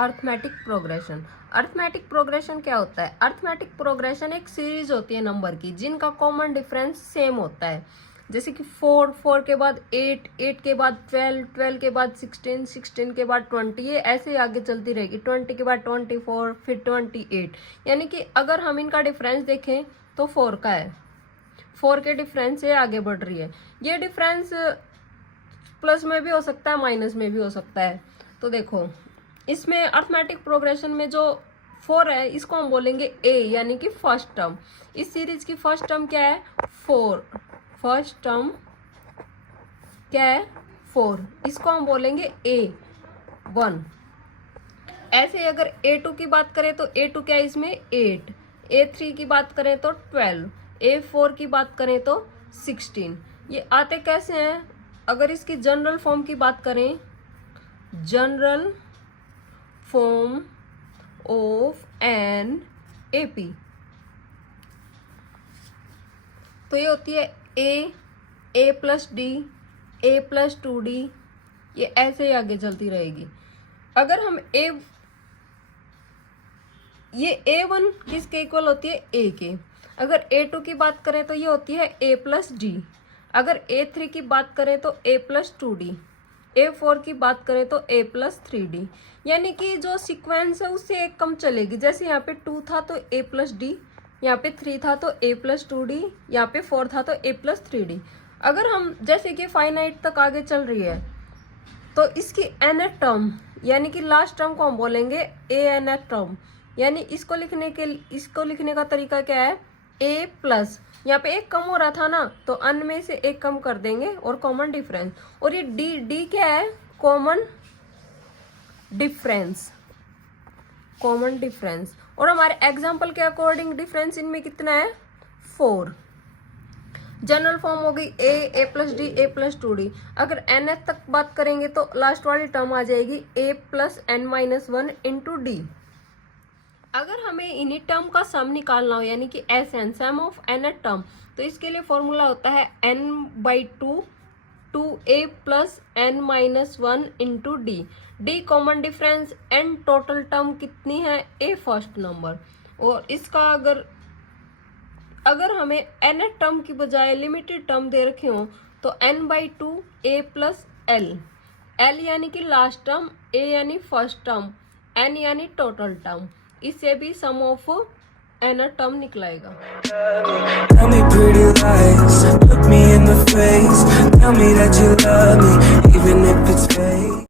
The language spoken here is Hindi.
Arithmetic progression. अर्थमेटिक प्रोग्रेशन क्या होता है? अर्थमेटिक प्रोग्रेशन एक सीरीज होती है नंबर की जिनका कॉमन डिफरेंस सेम होता है। जैसे कि 4 के बाद 8 के बाद 12 के बाद 16 के बाद 20, ये ऐसे ही आगे चलती रहेगी। 20 के बाद 24, फिर 28। यानी कि अगर हम इनका डिफरेंस देखें तो 4 का है, 4 के डिफरेंस से आगे बढ़ रही है। ये डिफरेंस प्लस में भी हो सकता है, माइनस में भी हो सकता है। तो देखो इसमें अर्थमेटिक प्रोग्रेशन में जो 4 है इसको हम बोलेंगे ए, यानी कि फर्स्ट टर्म। इस सीरीज की फर्स्ट टर्म क्या है? 4। फर्स्ट टर्म क्या है? 4। इसको हम बोलेंगे A1। ऐसे ही अगर A2 की बात करें तो A2 क्या है इसमें? 8। A3 की बात करें तो 12। A4 की बात करें तो 16। ये आते कैसे हैं? अगर इसकी जनरल फॉर्म की बात करें, general form of an AP, तो ये होती है A प्लस D, A+2D, ये ऐसे ही आगे चलती रहेगी। अगर हम ये A1 किसके इक्वल होती है? A के। अगर A2 की बात करें तो ये होती है A+D। अगर A3 की बात करें तो A+2D। A4 की बात करें तो A+3D। यानी कि जो सीक्वेंस है उससे एक कम चलेगी। जैसे यहाँ पे 2 था तो A+D, यहाँ पे 3 था तो A+2D, यहाँ पे 4 था तो A+3D। अगर हम जैसे कि फाइनाइट तक आगे चल रही है तो इसकी nth टर्म यानी कि लास्ट टर्म को हम बोलेंगे Anth टर्म। यानी इसको लिखने का तरीका क्या है? A+, यहाँ पे एक कम हो रहा था ना, तो अन में से एक कम कर देंगे और कॉमन डिफरेंस। और ये D क्या है? Common difference. Common difference. और हमारे एग्जाम्पल के अकॉर्डिंग डिफरेंस इनमें कितना है? 4। जनरल फॉर्म हो गई A+D, A+2D। अगर nth तक बात करेंगे तो लास्ट वाली टर्म आ जाएगी A+n-1 इंटू D। अगर हमें इन्हीं टर्म का सम निकालना हो यानी कि SN, sum of nth term, तो इसके लिए फॉर्मूला होता है n/2 2A plus n-1 into D। D common difference, n total term कितनी है? A first number. और इसका अगर हमें nth टर्म की बजाय लिमिटेड टर्म दे रखे हो तो n/2 A plus L। L यानी कि लास्ट टर्म, A यानी फर्स्ट टर्म, n यानी टोटल टर्म। इससे भी सम ऑफ nth टर्म निकलेगा। Tell me pretty lies, look me in the face, tell me that you love me,